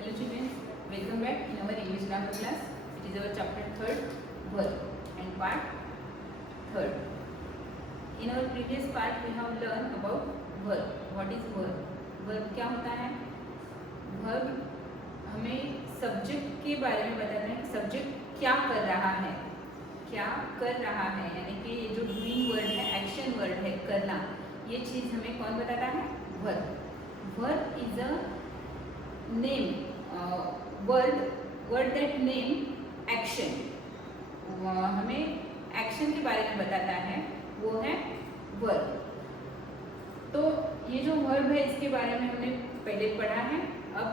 Hello children, welcome back in our English grammar class. It is our chapter 3rd, verb and part 3rd. In our previous part we have learned about verb. What is verb? Verb क्या होता है? Verb हमें subject के बारे में बताता है कि सब्जेक्ट क्या कर रहा है, क्या कर रहा है, यानी कि ये जो डूइंग वर्ड है, एक्शन वर्ड है, करना, ये चीज़ हमें कौन बताता है? Verb. Verb is a name, word that name action. हमें एक्शन के बारे में बताता है, वो है वर्ब. तो ये जो वर्ब है इसके बारे में हमने पहले पढ़ा है. अब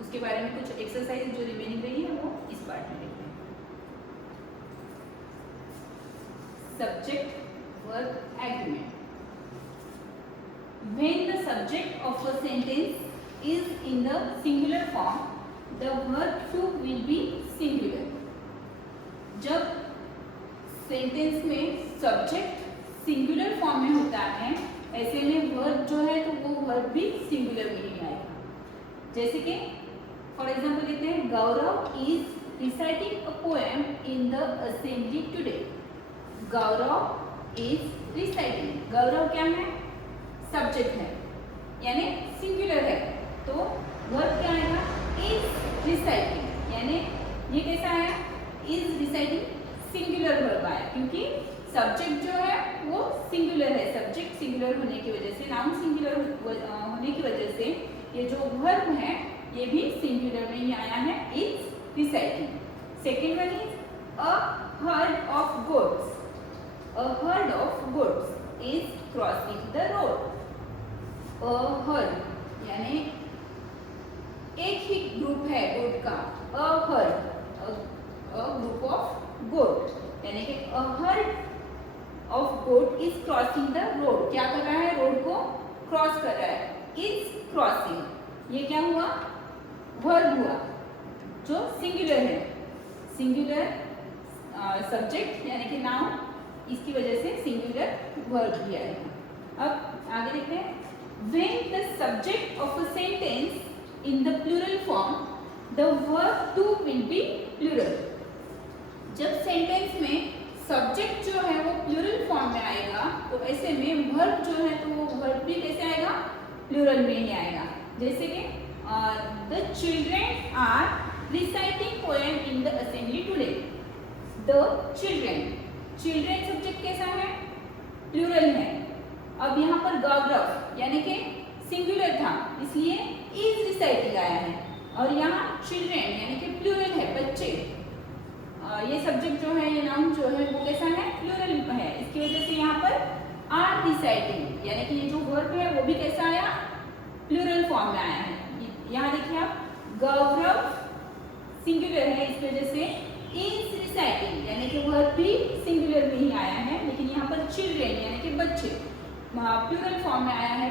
उसके बारे में कुछ एक्सरसाइज जो रिमेनिंग रही है वो इस पार्ट में देखते हैं. Subject verb agreement. When the subject of a sentence is in the singular form, the verb too will be singular. जब सेंटेंस में सब्जेक्ट सिंगुलर फॉर्म में होता है, ऐसे में वर्ब जो है तो वो वर्ब भी सिंगुलर में ही आएगा. जैसे कि फॉर एग्जाम्पल लेते हैं, Gaurav is reciting a poem in the assembly today. Gaurav is reciting. Gaurav क्या है? सब्जेक्ट है, यानी सिंगुलर है. तो वर्ब क्या आएगा? Is reciting. यानी ये कैसा आया? इज रिसाइटिंग सिंगुलर वर्ब आया, क्योंकि सब्जेक्ट जो है वो सिंगुलर है. सब्जेक्ट सिंगुलर होने की वजह से, नाउन सिंगुलर होने की वजह से ये जो वर्ब है ये भी सिंगुलर में ही आया है, is reciting. Second one is a herd of goats. A herd of goats is crossing the road. A herd यानी एक ही ग्रुप है गोट का. A herd, a group of goat, यानी कि a herd of goat is crossing the road. क्या कर रहा है? रोड को क्रॉस कर रहा है. इज क्रॉसिंग, ये क्या हुआ? वर्ब हुआ जो सिंगुलर है. सिंगुलर सब्जेक्ट यानी कि नाउन, इसकी वजह से सिंगुलर वर्ब भी आएगा. अब आगे देखते हैं. When the subject of a sentence in the plural form, the verb too will be plural. जब सेंटेंस में सब्जेक्ट जो है वो प्लूरल फॉर्म में आएगा, तो ऐसे में वर्ब जो है तो वो वर्ब भी कैसे आएगा? प्लूरल में ही आएगा. जैसे कि the children are reciting poem in the assembly today. The children, children subject कैसा है? प्लूरल है. अब यहाँ पर गौरव यानी कि सिंगुलर था, इसलिए इज रिसाइटिंग आया है. और यहाँ चिल्ड्रेन यानी कि प्लूरल है, बच्चे. ये सब्जेक्ट जो है, ये नाउन जो है वो कैसा है? प्लूरल है. इसकी वजह से यहाँ पर आर रिसाइटिंग यानी कि ये जो वर्ब है वो भी कैसा आया? प्लूरल फॉर्म में आया है. यहाँ देखिए आप, गौरव सिंगुलर है, इसकी वजह से इज रिसाइटिंग यानी कि वर्ब भी सिंगुलर में ही आया है. लेकिन यहाँ पर चिल्ड्रेन यानी कि बच्चे प्लूरल फॉर्म में आया है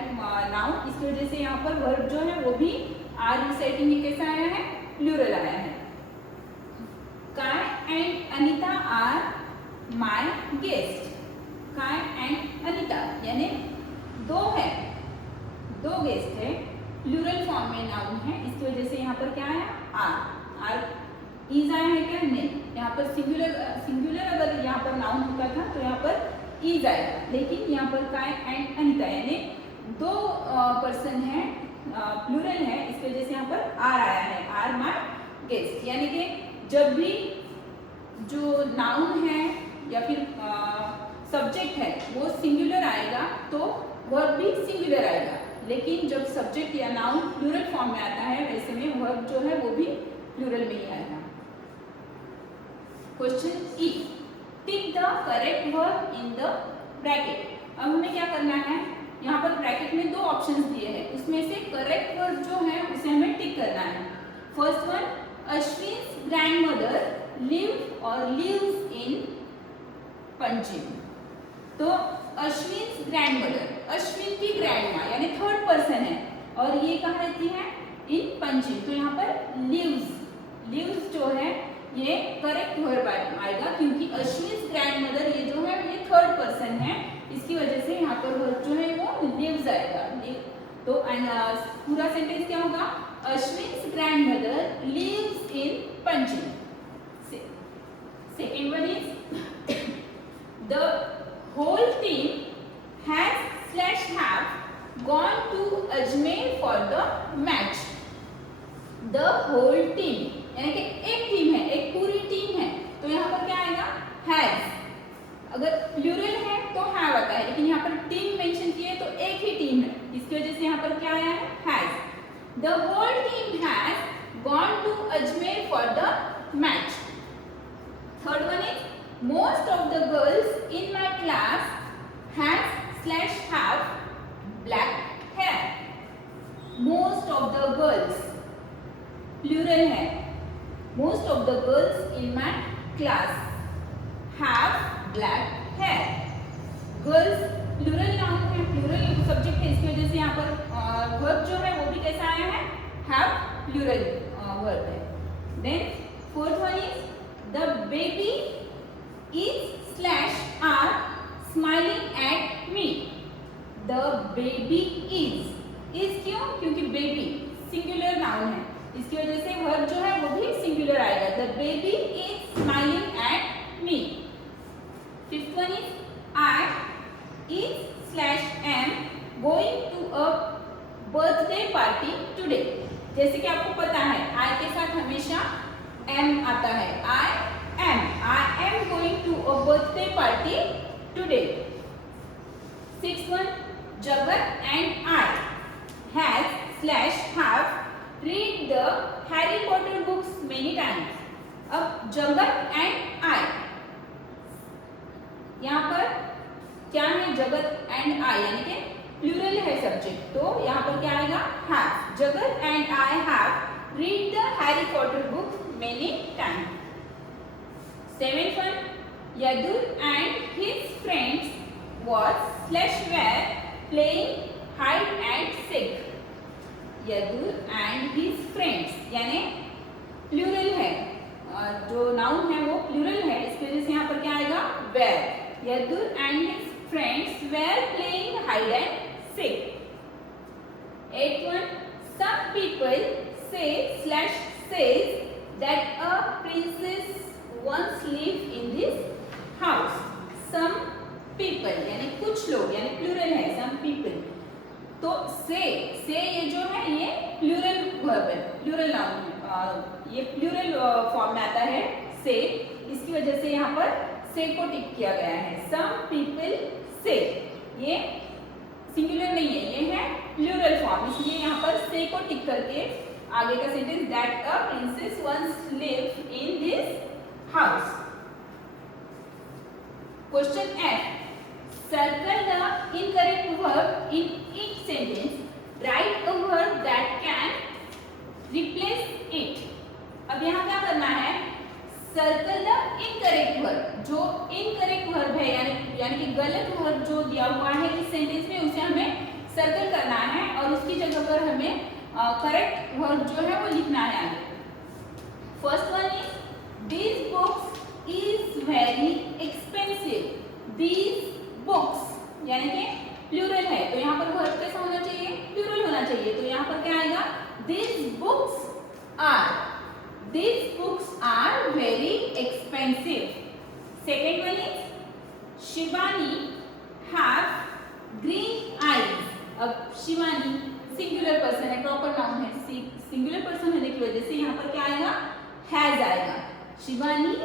नाउन, इसकी वजह से यहाँ पर वर्ब जो है वो भी आर रिसाइटिंग में कैसा आया है? प्लूरल आया है. Kay and Anita are my guest. Kay and Anita यानी दो है, दो गेस्ट है, प्लूरल फॉर्म में नाउन है, इसकी वजह से यहाँ पर क्या आया? आर. आर इज आया है क्या? नहीं. यहाँ पर सिंगुलर अगर यहाँ पर नाउन होता था तो यहाँ पर इज आएगा. लेकिन यहाँ पर काय एंड अनीता यानी दो पर्सन है, प्लूरल है, इस वजह से यहाँ पर आर आया है. Are my guest. यानी कि जब भी जो नाउन है या फिर सब्जेक्ट है वो सिंगुलर आएगा तो वर्ब भी सिंगुलर आएगा. लेकिन जब सब्जेक्ट या नाउन प्लूरल फॉर्म में आता है, वैसे में वर्ब जो है वो भी प्लूरल में ही आएगा. Question E. Tick the correct verb in the bracket. अब हमें क्या करना है? यहाँ पर ब्रैकेट में दो ऑप्शंस दिए हैं, उसमें से करेक्ट वर्ब जो है उसे हमें टिक करना है. First one, Ashwin's grandmother live और लिव्स इन पंजिम. तो अश्विन्स ग्रैंडमदर, अश्विन की ग्रैंड माँ यानी थर्ड पर्सन है, और ये कहाँ रहती है? इन पंजिम. तो यहाँ पर लिव्स, लिव्स जो है ये करेक्ट वर्ब आएगा, क्योंकि अश्विन्स ग्रैंडमदर ये जो है ये थर्ड पर्सन है, इसकी वजह से यहाँ पर वर्ब जो है वो लिव्स आएगा. तो पूरा सेंटेंस क्या होगा? Ashwin's grandmother lives in Panjim. Second one is the whole team have gone to Ajmer for the match. The whole team यानी कि एक टीम है, एक पूरी टीम है, तो यहाँ पर क्या आएगा? has. अगर प्लूरल है तो have आता है, लेकिन यहाँ पर टीम मेंशन की है तो एक ही टीम है, इसकी वजह से यहाँ पर क्या आया है? has. The whole team has gone to Ajmer for the match. Third one is most of the girls in my class have black hair. Most of the girls plural है, most of the girls in my class have black hair. Girls plural noun है, plural subject है, इसकी वजह से यहाँ पर verb जो है वो भी कैसा आया है? have प्लूरल वर्ब है. Then fourth one is the baby is /are smiling at me. The baby is क्यों? क्योंकि बेबी सिंगुलर नाउन है, इसकी वजह से वर्ब जो है वो भी सिंगुलर आएगा. The baby is smiling at me. Fifth one is I is/am going to a birthday party today. जैसे कि आपको पता है I के साथ हमेशा am आता है. I am going to a birthday party today. Sixth one, Jagat and I has/have read the Harry Potter books many times. अब जगत एंड I, यहाँ पर क्या है? जगत एंड I यानी कि प्लूरल है सब्जेक्ट, तो यहाँ पर क्या आएगा? have. जगत and I have read the Harry Potter book many times. Seventh one, Yadu and his friends was/were playing hide and seek. Yadu and his friends यानी प्लूरल है, जो नाउन है वो प्लूरल है, इसकी वजह से यहाँ पर क्या आएगा? Were. Yadu and his friends were playing hide and seek. Eight one, some people says that a princess once lived in this house. Some people यानी कुछ लोग, यानी प्लूरल है some people. तो से ये जो है ये प्लूरल वर्ब है, प्लूरल नाउन है, ये प्लूरल फॉर्म में आता है से, इसकी वजह से यहाँ पर से को टिक किया गया है. सम पीपल से, ये सिंगुलर नहीं है, ये है प्लूरल फॉर्म, इसलिए यहाँ पर से को टिक करके आगे का sentence that a princess once lived in this house. Question F, circle the incorrect verb in each sentence. Write a verb that can replace it. अब यहाँ क्या करना है? Circle the incorrect verb. जो incorrect verb है यानी कि गलत verb जो दिया हुआ है इस सेंटेंस में, उसे हमें सर्कल करना है और उसकी जगह पर हमें करेक्ट वर्ब जो है वो लिखना है आगे. First one is these books is very expensive. These books यानी कि प्लूरल है, तो यहाँ पर वर्ब कैसा होना चाहिए? प्लूरल होना चाहिए, तो यहाँ पर क्या आएगा? These books are very expensive. Second one is Shivani have green eyes. अब शिवानी सिंगुलर पर्सन है, प्रॉपर नाउन है, सिंगुलर पर्सन होने की वजह से यहाँ पर क्या आएगा? हैज आएगा. Shivani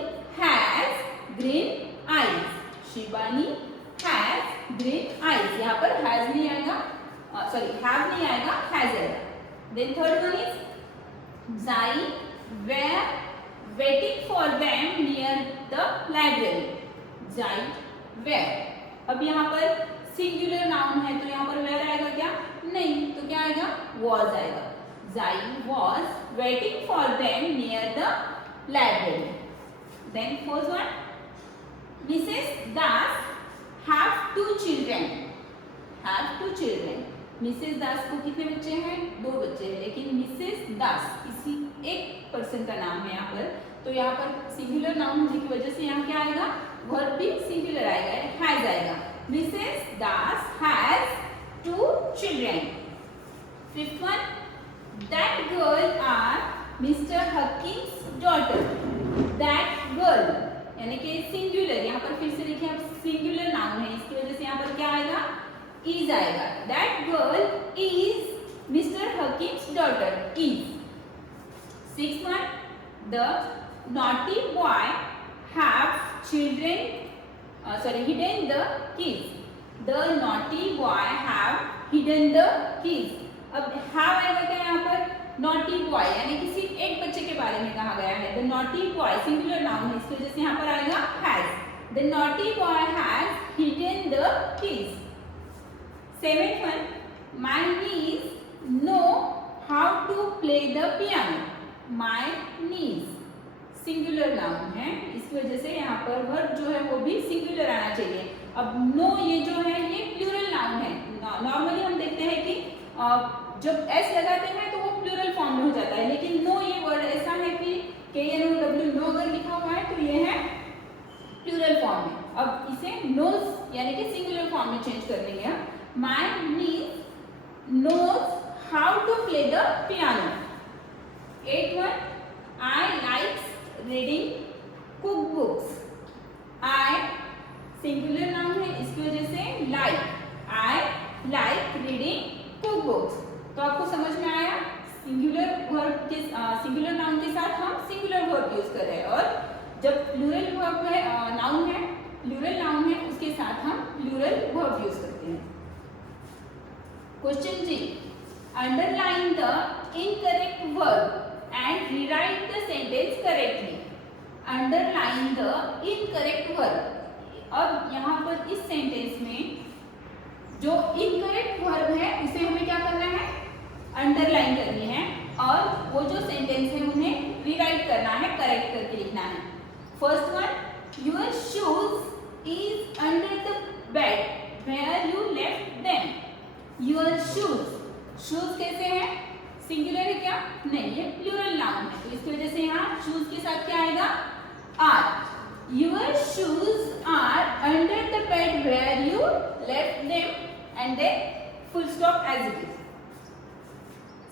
has green eyes. Shivani has green eyes. यहाँ पर has नहीं आएगा, सॉरी have नहीं आएगा, has आएगा. Then third one is Zai were waiting for them near the library. Zai were. अब यहाँ पर सिंगुलर नाउन है तो यहाँ पर were आएगा क्या? नहीं, तो क्या आएगा? was आएगा. Zai was waiting for them near the library. Then fourth one, Mrs. Das have two children. Have two children. Mrs Das को कितने बच्चे हैं? 2 बच्चे हैं, लेकिन मिसेस दास किसी एक पर्सन का नाम है यहाँ पर, तो यहाँ पर सिंगुलर नाउन होने की वजह से यहाँ क्या आएगा? वर्ब भी सिंगुलर आएगा, हैज आएगा. Mrs Das has 2 children. Fifth one, that girl are Mr Hawkins daughter, that girl, यानी कि सिंगुलर, यहाँ पर फिर से देखिए अब सिंगुलर नाउन है, इसकी वजह से यहाँ पर क्या आएगा, इज आएगा। That girl is Mr Hawkins daughter, is. 6th one, the naughty boy have hidden the keys. The naughty boy have hidden the keys. अब have आएगा क्या यहाँ पर, naughty boy, यानी किसी एक बच्चे के बारे में कहा गया है। The naughty boy singular noun है, इसकी वजह से यहाँ पर आएगा has. The naughty boy has hidden the keys. 7th one, my niece know how to play the piano. My niece singular noun है, इसकी वजह से यहाँ पर वर्ब जो है वो भी सिंगुलर आना चाहिए। अब नो ये जो है ये प्लूरल नाउन है। नॉर्मली हम देखते हैं कि जब एस लगाते हैं तो वो प्लूरल फॉर्म में हो जाता है, लेकिन नो ये वर्ड ऐसा है कि KNOW नो अगर लिखा हुआ है तो ये है प्लूरल फॉर्म में। अब इसे नोज यानी कि सिंगुलर फॉर्म में चेंज कर देंगे हम। My niece knows how to play the piano. 8th one, I likes reading cookbooks. I singular noun है, इसकी वजह से like. I like reading cookbooks. तो आपको समझ में आया, सिंगुलर वर्ब के सिंगुलर नाउन के साथ हम सिंगुलर वर्ब यूज कर रहे हैं, और जब प्लूरल वर्ब है नाउन है, प्लूरल नाउन है, उसके साथ हम प्लूरल वर्ब यूज करते हैं। Question G, underline the incorrect verb and rewrite the sentence correctly. Underline the incorrect verb. अब यहाँ पर इस सेंटेंस में जो इनकरेक्ट वर्ब है उसे हमें क्या करना है, अंडरलाइन करनी है, और वो जो सेंटेंस है उन्हें रीराइट करना है, करेक्ट करके लिखना है। First one, your shoes is under the bed where you left them. Your shoes, shoes कैसे है, सिंगुलर है क्या, नहीं, ये प्लूरल नाउन है, तो इसकी वजह से यहाँ शूज के साथ क्या आएगा, are. Your shoes are under the bed where you left them and then full stop as it is.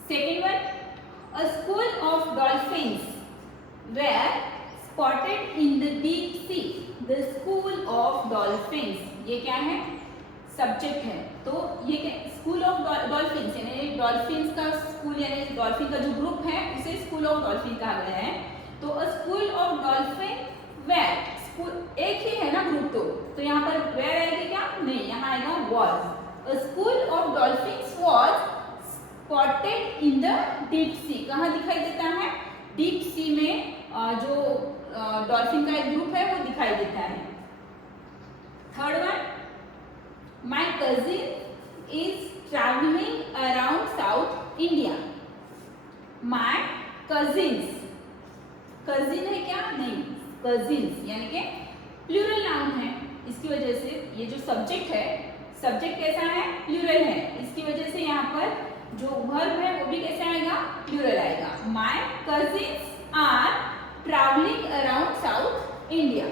Second one, a school of dolphins were spotted in the deep sea. The school of dolphins, ये क्या है, subject है, तो ये क्या, school of dolphins यानी dolphins का school, यानी डॉल्फिन का जो ग्रुप है उसे स्कूल ऑफ डॉल्फिन कहा गया है। तो a school of dolphin were, school एक ही है ना ग्रुप, तो यहाँ पर वेयर आएगा क्या, नहीं, यहाँ आएगा was. A school of dolphins was spotted in the deep सी। कहाँ दिखाई देता है, डीप सी में जो डॉल्फिन का एक ग्रुप है वो दिखाई देता है। Third one, my cousin is traveling around South India. My cousins, cousin है क्या, नहीं, cousins यानी कि प्लूरल नाउन है, इसकी वजह से ये जो सब्जेक्ट है, सब्जेक्ट कैसा है, प्लूरल है, इसकी वजह से यहाँ पर जो वर्ब है वो भी कैसे आएगा, प्लूरल आएगा। My cousins are traveling around South India.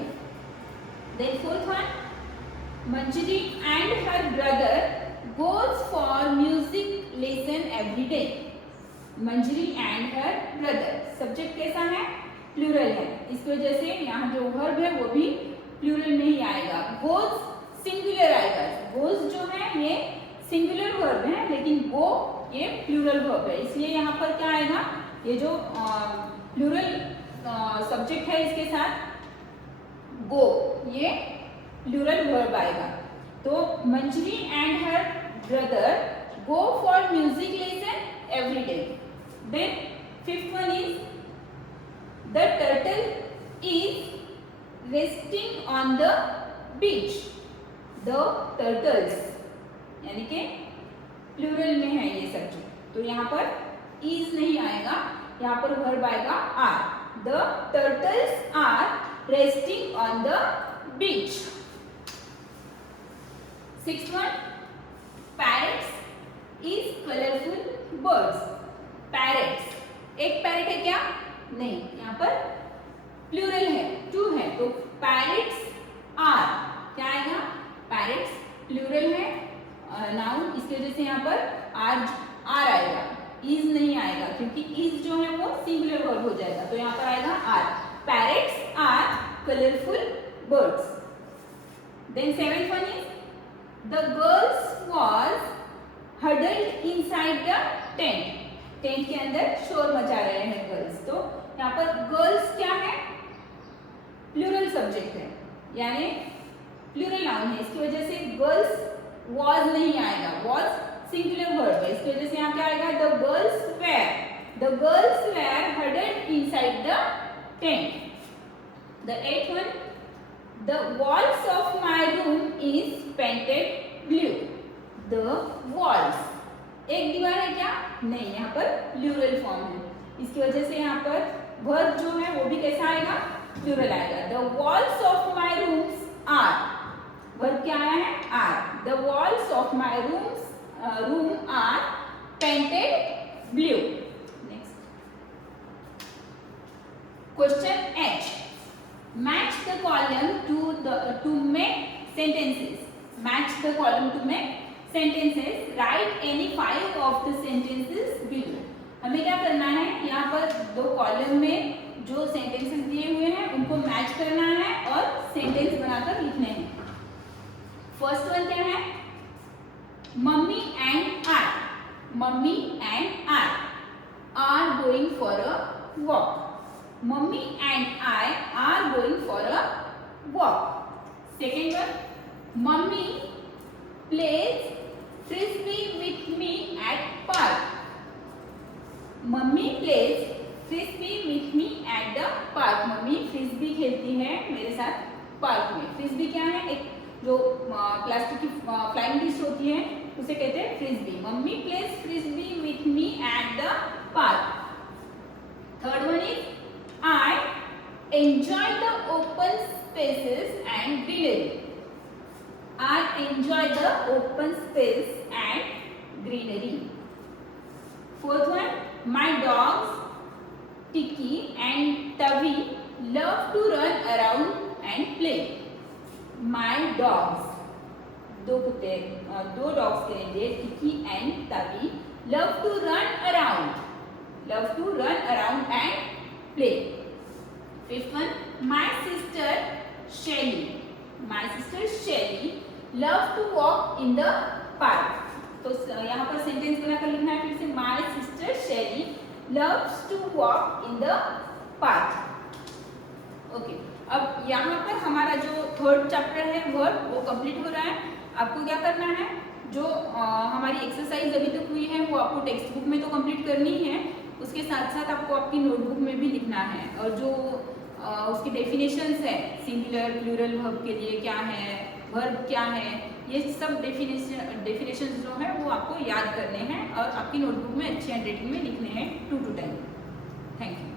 Then fourth one, Manjari and her brother goes for music lesson every day. Manjari and her brother, subject कैसा है, प्लूरल है, इसकी वजह से यहाँ जो वर्ब है वो भी प्लूरल में ही आएगा। goes सिंगुलर आएगा, goes जो है ये सिंगुलर वर्ब है, लेकिन go ये प्लूरल वर्ब है, इसलिए यहाँ पर क्या आएगा, ये जो प्लूरल सब्जेक्ट है इसके साथ go, ये प्लूरल वर्ब आएगा। तो Manjari and her brother go for music lesson every day. Then fifth one is the turtle is resting on the beach. The turtles यानी कि प्लूरल में है ये सब्जेक्ट, तो यहाँ पर इज नहीं आएगा, यहाँ पर वर्ब आएगा are. The turtles are resting on the beach. Sixth one, parrots is colorful birds. Parrots, एक पैरेट है क्या, नहीं, यहाँ पर प्लूरल है, टू है, तो parrots are क्या आएगा, parrots प्लूरल है नाउन, इसकी वजह से यहाँ पर आर आएगा, इज नहीं आएगा, क्योंकि क्योंकि इज जो है वो सिंगुलर वर्ब हो जाएगा, तो यहाँ पर आएगा are. Parrots are colourful birds. Then seventh one is the girls was huddled inside the tent. Tent के अंदर शोर मचा रहे हैं गर्ल्स, तो यहाँ पर गर्ल्स क्या है, प्लूरल सब्जेक्ट है, यानी प्लूरल नाउन है, इसकी वजह से गर्ल्स वाज नहीं आएगा, वाज सिंगुलर वर्ब है, इसकी वजह से यहाँ क्या आएगा, the girls were huddled inside the tent. The eighth one, the walls of my room is painted blue. The walls, एक दीवार है क्या, नहीं, यहाँ पर प्लूरल फॉर्म है, इसकी वजह से यहाँ पर वर्ब जो है वो भी कैसा आएगा, प्लूरल आएगा। The walls of my rooms are, verb क्या आया है, are. The walls of my room are painted blue. Next question H, match the column to make sentences. Match the column to make sentences, write any 5 of the sentences below. हमें क्या करना है, यहाँ पर दो कॉलम में जो sentences दिए हुए हैं उनको मैच करना है और सेंटेंस बनाकर लिखने हैं। फर्स्ट वन क्या है, mummy and I are going for a walk. Mummy and I are going for a walk. Second one, mummy plays frisbee with me at park. Mummy plays frisbee with me at the park. Mummy frisbee खेलती है मेरे साथ park में। Frisbee क्या है, एक जो plastic की फ्लाइंग डिश होती है उसे कहते हैं frisbee. Mummy plays frisbee with me at the park. Third one is I enjoy the open spaces and greenery. I enjoy the open space and greenery. Fourth one, my dogs Tiki and Tavi love to run around and play. My dogs, दो dogs कहेंगे, Tiki and Tavi, love to run around and play. Fifth one, my sister Shelly love to walk in the park. तो यहाँ पर sentence बनाकर लिखना है फिर से, my sister Shelly loves to walk in the park. Okay, अब यहाँ पर हमारा जो थर्ड चैप्टर है वर्ब वो कंप्लीट हो रहा है। आपको क्या करना है, जो हमारी एक्सरसाइज अभी तक हुई है वो आपको टेक्स्ट बुक में तो कंप्लीट करनी है, उसके साथ साथ आपको आपकी नोटबुक में भी लिखना है। और जो उसकी डेफिनेशंस है, सिंगुलर प्लूरल वर्ब के लिए क्या है, वर्ब क्या है, ये सब डेफिनेशंस जो है वो आपको याद करने हैं और आपकी नोटबुक में अच्छी हैंडराइटिंग में लिखने हैं 2 to 10। Thank you.